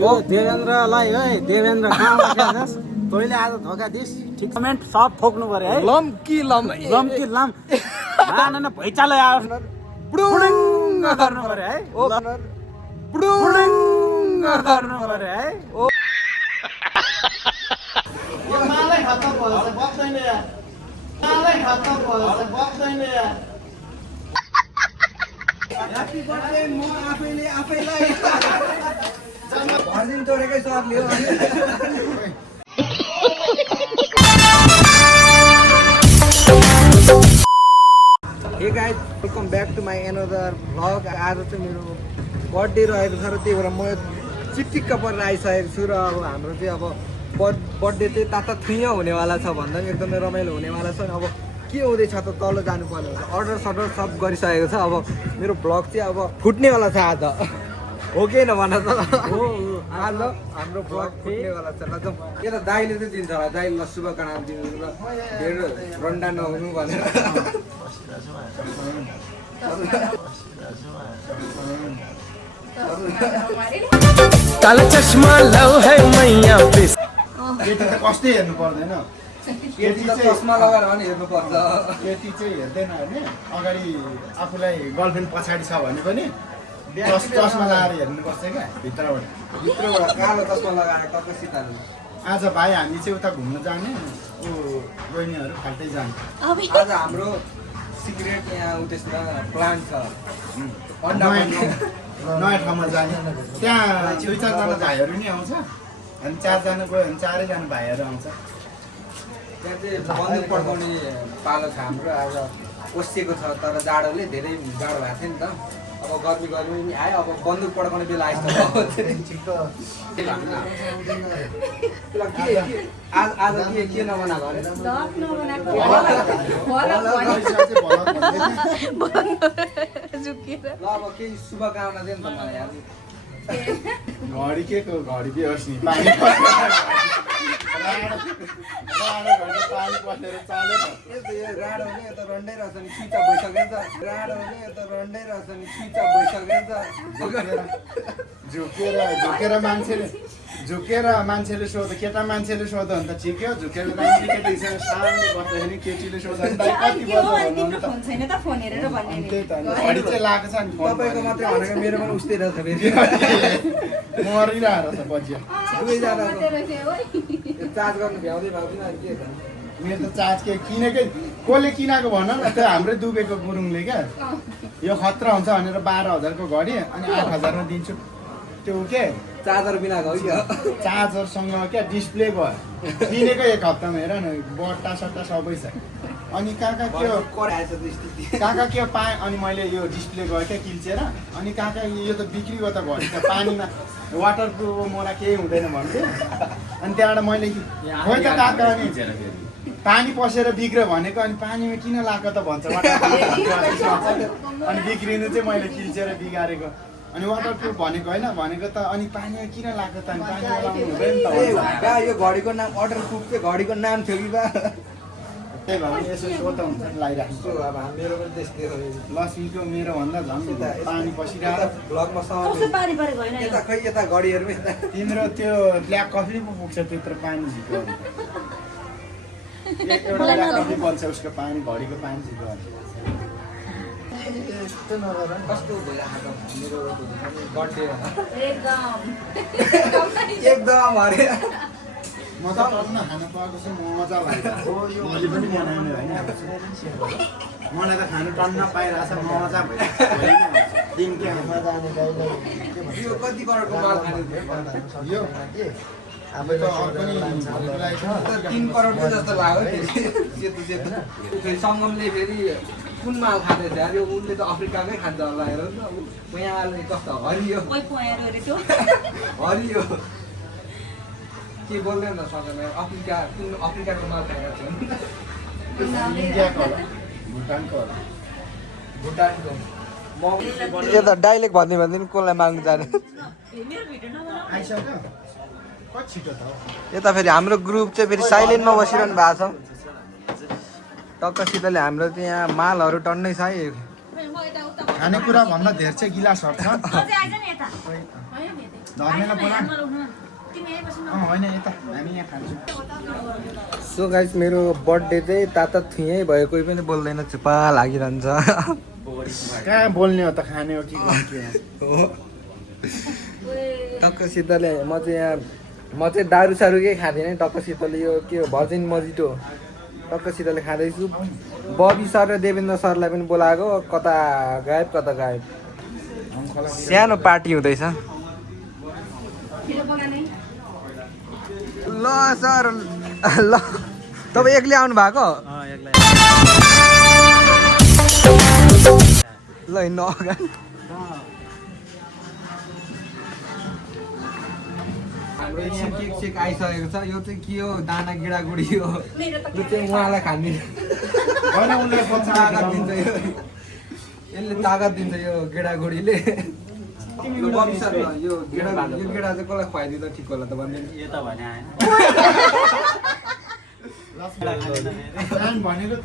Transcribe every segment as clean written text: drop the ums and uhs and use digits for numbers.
त्यो देवेन्द्रलाई है देवेन्द्र कहाँबाट ल्याछस् तैँले आज धोका दिस ठिक कमेन्ट सब ठोक्नु पर्यो है लम्की लम न भैँचालो आएर बुडुङ्ग गर्नु पर्यो है बुडुङ्ग गर्नु पर्यो है यो मालै खत्तम भएछ बक्दैन यार मालै खत्तम भएछ बक्दैन यार ह्यापी बर्थडे म आफैलाई भर्जिन तोडेकै सर लियो hey guys welcome back to my another vlog. आज चाहिँ मेरो बर्थडे रहेको छ र त्यही भएर म चिटिक्क परेर आइसकेको छु र अब हाम्रो चाहिँ अब बर्थडे चाहिँ ताता थुइँ हुनेवाला छ भन्दा पनि एकदमै रमाइलो हुनेवाला छ। अब के हुँदैछ त तल जानुपर्ने हुन्छ अर्डर सडर सब गरिसकेको छ। अब मेरो भ्लग चाहिँ अब फुट्नेवाला छ आज हो कि न भन त आज हाम्रो भ्लग फुट्नेवाला छ। ल जाउँ यो त दाइले चाहिँ दिन्छ होला दाइ ल शुभकामना दिनु र धेरै रन्डा नहुनु भनेर काला चश्मा लव है मैया पेस केटी त कस्तै हेर्नु पर्दैन केटी त चस्मा लगाएर पनि हेर्नुपर्छ। केटी चाहिँ हेर्दैन होइन अगाडि आफूलाई गर्लफ्रेन्ड पछाडि छ भने पनि चस्मा लगाएर हेर्नुपर्छ क्या भित्रबाट कालो चस्मा लगाएर टक्क सिताहरू। आज भाइ हामी चाहिँ उता घुम्न जाने ऊ बहिनीहरू फाल्टै जाने आज हाम्रो सिक्रेट यहाँ उतेसमा प्लान छ नयाँ ठाउँमा जाने त्यहाँ 2-4 जना भाइहरू नि आउँछ अनि 4 जना गयो भने 4 जना भाइहरू आउँछ। त्यहाँ चाहिँ बन्दुक पड्काउने पालो छ हाम्रो। आज ओसिएको छ तर जाडोले धेरै जाडो भएको थियो नि त अब गर्मी पनि आयो अब बन्दुक पड्काउने बेला आइस आज के नबनाएको अरे ल अब केही शुभकामना दियो नि त मलाई आज घडी के को घडी बेहोस् नि पानी पसेर चलेन राडो हुने यता रन्डै रहेछ नि खिचा भइसक्यो नि त राडो हुने यता रन्डै रहेछ नि खिचा भइसक्यो नि त झुकेर मान्छेले सोध्यो केटा मान्छेले सोध्यो भने त ठिकै हो झुकेर केटी सानो बस्दाखेरि केटीले सोध्यो भने कति घडी चाहिँ लागेको छ नि तपाईँको मात्रै भनेको मेरो पनि उस्तै रहेछ फेरि मरिरहेको छ बजियो चार्ज गर्नु भ्याउँदै के छ मेरो त चार्ज के किनेकै कसले किनेको भन न त्यो हाम्रै दुबेको गुरुङले क्या यो खतरा हुन्छ भनेर 12,000 को घडी अनि 8,000 मा दिन्छु त्यो के चार्जर बिनाको हो क्या चार्जरसँग क्या डिस्प्ले भयो किनेको 1 हप्तामा हेर न बट्टा सट्टा सबै छ अनि काका के हो काका के पाएँ अनि मैले यो डिस्प्ले गयो क्या किल्चेर अनि काका यो त बिक्री भयो त घडी त पानीमा वाटर प्रुफ मोला केही हुँदैन भन्थ्यो अनि त्यहाँबाट मैले खोइ त काका अनि पानी पसेर बिग्रियो भनेको अनि पानीमा किन लाग्यो त भन्छ अनि बिग्रिनु चाहिँ मैले किल्चेर बिगारेको अनि वाटर प्रुफ भनेको होइन भनेको त अनि पानीमा किन लाग्यो त अनि पानीमा लाउनु हुँदैन त यो घडीको नाम वाटर प्रुफ चाहिँ घडीको नाम थियो कि बा त्यही भएर यसो सोत हुन्छ लगाइराख्छु अब मेरो पनि त्यस्तै हो लसीको मेरो भन्दा झन् पानी पसिरहेको ब्लगमा यता खै यता घडीहरू यता तिम्रो त्यो ब्ल्याक कफी पो पुग्छ त्यत्रो पानी झिक्यो एउटा ब्ल्याक कफी बल्छ उसको पानी घडीको पानी झिक्यो कस्तो भइरहेको मेरो बर्थडे एकदम अरे म त टन्न खान पाएको छु मजा भइरहेको मैले पनि बनाउने होइन मलाई त खानु टन्न पाइरहेछ मजा भइरहेको यो कति करोडको माल खाने यो अब त पनि 3 करोडको जस्तो लाग्यो सेतो सेतो फेरि सङ्गमले फेरि कुन माल खाँदैछ यार यो उनले त अफ्रिकाकै खान्छ होला हेर म यहाँ कस्तो हरियो हरियो के बोल्दैन न सधैँ अफ्रिका कुन अफ्रिकाको माल खाएको छ इन्डियाको भुटानको यो त डाइलेक्ट भन्ने भन्दैन कसलाई माग्नु जाने आइसक्यो कति छिटो त यता फेरि हाम्रो ग्रुप चाहिँ फेरि साइलेन्टमा बसिरहनु भएको छ टक्कसितले हाम्रो चाहिँ यहाँ मालहरू टन्नै छ है खानेकुरा भन्दा धेरै चाहिँ गिलासहरू छ धर्मेलाई बोला होइन यता हामी यहाँ खान्छौँ सो गाइस मेरो बर्थडे चाहिँ ताता थुयै भयो कोही पनि बोल्दैन चुपा लागिरहन्छ कहाँ बोल्ने हो त खाने हो कि के हो टक्कसितले म चाहिँ दारू सारू केही खाँदिनँ टक्कसितले यो के हो भर्जिन मजिटो टक्कसितले खाँदैछु बबी सर र देवेन्द्र सरलाई पनि बोलाएको कता गायब सानो पार्टी हुँदैछ ल सर ल तपाईँ एक्लै आउनु भएको ल हिँड्नु अगाडि हाम्रो यहाँ केक सेक आइसकेको छ यो चाहिँ के हो दाना गिडागुडी हो यो चाहिँ उहाँलाई खाने तागत दिन्छ यो यसले तागत दिन्छ यो गिडागुडीले यो गेडा चाहिँ कसलाई खुवाइदिँदा ठिक होला त भन्दैन भनेको त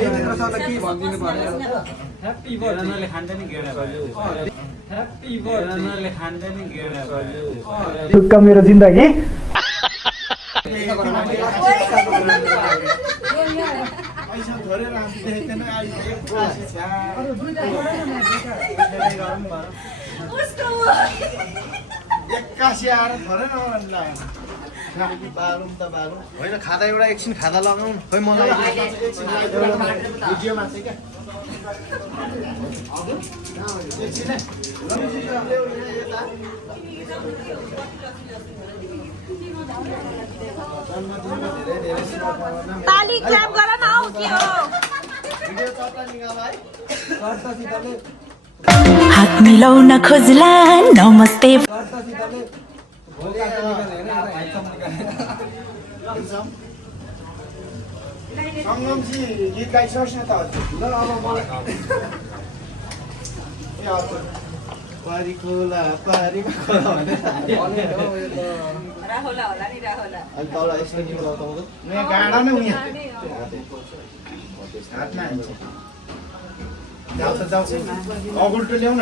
देवेन्द्र सरलाई के भनिदिनु पर्यो तुक्का मेरो जिन्दगी पैसा धरेर देख्दैन एक्कासी आएर धरेर होइन खाँदा एउटा एकछिन खाँदा लगाउनु खोइ मलाई भिडियोमा चाहिँ क्या ताली क्ल्याप गर न हौ के हो हात मिलाउन खोज्ला नमस्ते सङ्गमजी गीत गाइसोस् न त हजुर ल अब मलाई ए हजुर पारी खोला भने गाडा नै उहाँ हातमा हान्छ जाउँछ अगुल्टो ल्याउ न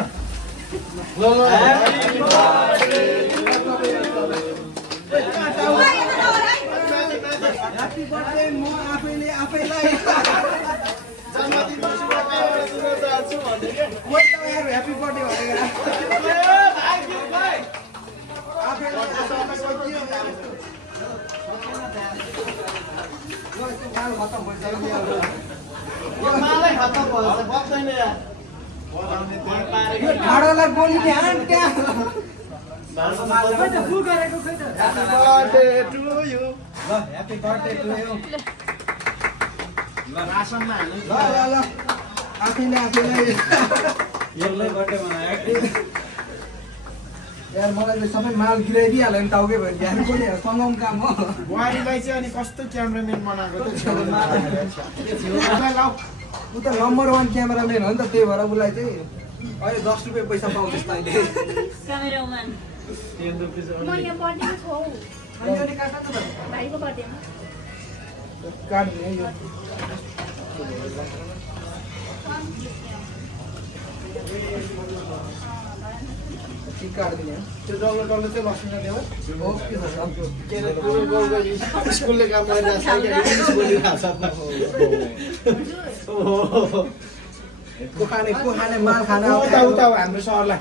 ह्याप्पी बर्थडे म आफैले आफैलाई जन्मदिनको शुभकामना दिन चाहन्छु भन्दै के कोही त यार ह्याप्पी बर्थडे भनेर मलाई खत्तम भएछ बस्दैन यार ढाडालाई गोली ध्यान त्यहाँ ह्याप्पी बर्थडे टु यु रासनमा हाल्नु ल आफैले यार मलाई त सबै माल गिराइदिइहाल्यो नि टाउकै भयो ध्यान पनि सङ्गम काम हो बुहारीलाई चाहिँ अनि कस्तो क्यामराम्यान बनाएको ऊ त नम्बर 1 क्यामेराम्यान हो नि त त्यही भएर उसलाई चाहिँ अहिले 10 रुपियाँ पैसा पाउँदैछ अहिले क्यामेराम्यान म यहाँ बर्थडेमा छु भाइको बर्थडेमा काट्ने यो काट्दिने त्यो डल्लो डल्लो चाहिँ बस्नु ल्याऊ ओके सर के अरे स्कुलले काम गरिरहेको खाने माल खाना उता उता हाम्रो सहरलाई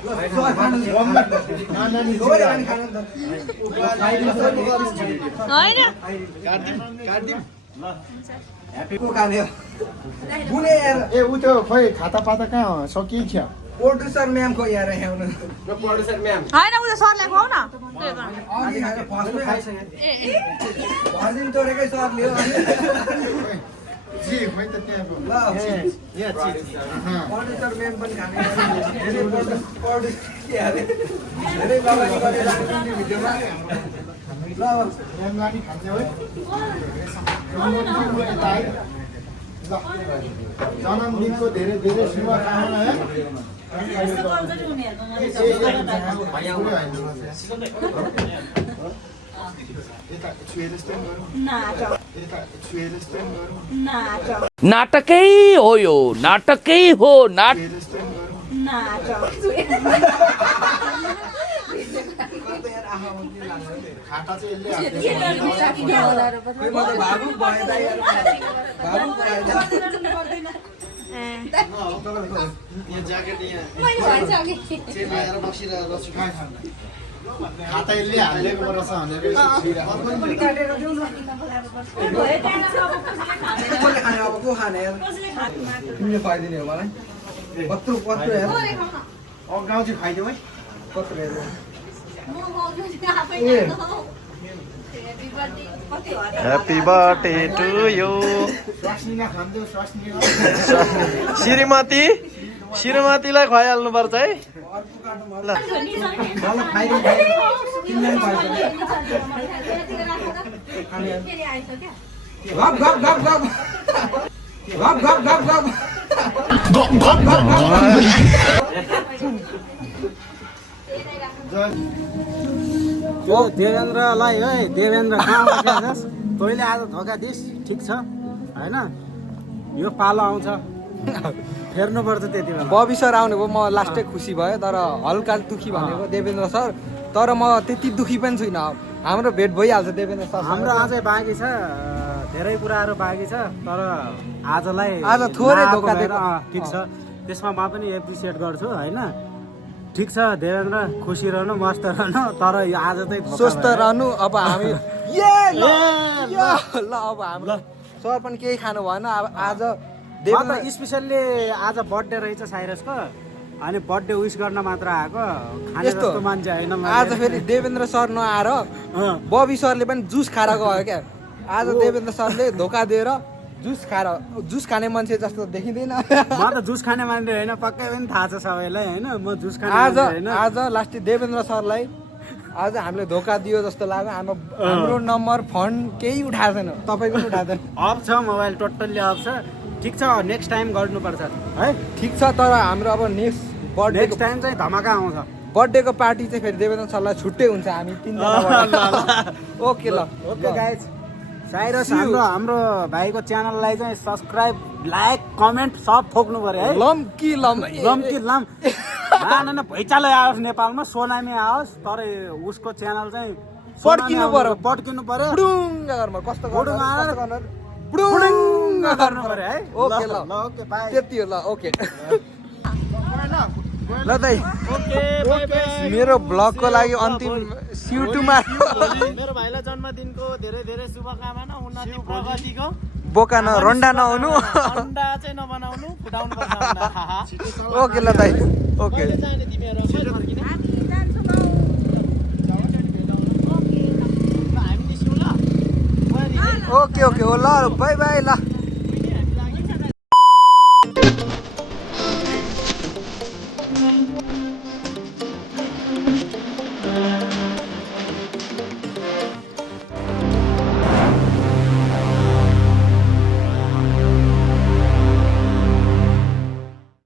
ए ऊ त्यो खोइ खाता पाता कहाँ हो सकिन्छ प्रोड्युसर म्यामको यहाँ आउनु प्रोड्युसर म्याम होइन उता सरलाई खुवाउ न भर्जिन तोडेकै सरले हो जी खोइ त त्यहाँको ल प्रोड्युसर म्याम पनि खाने धेरै लगानी गरेर भिडियोमा ल म्यामलाई नि खान्छ है जन्मदिनको धेरै धेरै शुभकामना है नाटकै हो यो नाटकै हो खाटा चाहिँ यसले खोइ म त भावुक भएँ दाइ यार भावुक भएँ यो ज्याकेट यहाँ खाता यसले हालिदिएको रहेछ भनेर कसले खाने अब को खाने यार तिमीले खुवाइदिने हो मलाई कत्रो कत्रो यार गाउँ चाहिँ खाइदिउँ है कत्रो यार ह्याप्पी बर्थडे टु यु स्वास्नीलाई खान्थ्यो स्वास्नीलाई श्रीमतीलाई खुवाइहाल्नु पर्छ है अर्को काट्नु ल मलाई खाइदिनु तिमीलाई खुवाइदिनु गप गप गप गप गप गप गप गप त्यो देवेन्द्रलाई है देवेन्द्र कहाँ बसेछस् तैँले आज धोका दिस् ठिक छ होइन यो पालो आउँछ फेर्नुपर्छ त्यति बेला बबी सर आउनु भयो म लास्टै खुसी भयो तर हल्का दुखी भनेको देवेन्द्र सर तर म त्यति दुखी पनि छुइनँ हाम्रो भेट भइहाल्छ देवेन्द्र सर हाम्रो अझै बाँकी छ धेरै कुराहरू बाँकी छ तर आजलाई आज थोरै नआएको धोका भएर, दिएको। ठिक छ त्यसमा म पनि एप्रिसिएट गर्छु होइन ठिक छ देवेन्द्र खुसी रहनु मस्त रहनु तर यो आज चाहिँ धोका स्वस्थ भयो। रहनु अब हामी ल अब हाम्रो सर पनि केही खानु भएन अब आज म देवेन्द्र त स्पेसल्ली आज बर्थडे रहेछ साइरसको अनि बर्थडे विस गर्न मात्र आएको खाने यस्तो जस्तो मान्छे होइन मैले। आज फेरि देवेन्द्र सर नआएर बबी सरले पनि जुस खाएर गयो क्या आज देवेन्द्र सरले धोका दिएर जुस खाने मान्छे जस्तो देखिँदैन म त जुस खाने मान्छे होइन पक्कै पनि थाहा छ सबैलाई होइन म जुस खाने आज मान्छे होइन आज लास्टै देवेन्द्र सरलाई आज हामीले धोका दियो जस्तो लाग्यो हाम्रो नम्बर फोन केही उठाएको छैन तपाईँको पनि उठाएको छैन अफ छ मोबाइल टोटल्ली अफ छ ठिक छ नेक्स्ट टाइम गर्नुपर्छ है ठिक छ तर हाम्रो अब नेक्स्ट नेक्स्ट टाइम चाहिँ धमाका आउँछ बर्थडेको पार्टी चाहिँ फेरि देवेन्द्र सरलाई छुट्टै हुन्छ हामी तिनजना ओके ल ओके गाइज साइरस हाम्रो भाइको च्यानललाई चाहिँ सब्सक्राइब लाइक कमेन्ट सब ठोक्नु पर्यो है लम कि लम लम कि लम न भैँचालो आओस् नेपालमा सोनामी आओस् तर उसको च्यानल चाहिँ पड्किनु पर्यो पड्किनु पर्यो बुडुङ्ग गर्नु कस्तो बुडुङ्ग आएर बुडुङ्ग गर्नु पर्यो है ओके ल ओके बाई त्यति हो ल ओके ल दाइ मेरो ब्लगको लागि अन्तिम सिउटुमा मेरो भाइलाई जन्मदिनको धेरै धेरै शुभकामना उन्नति प्रगतिको बोका न रन्डा नहुनु अन्डा चाहिँ नबनाउनु फुटाउनु पर्छ ओके ल दाइ ओके चाहिने तिमीहरू कहिले फर्किने हामी निस्क्यौँ ल ओके ओके हो ल बाई बाई ल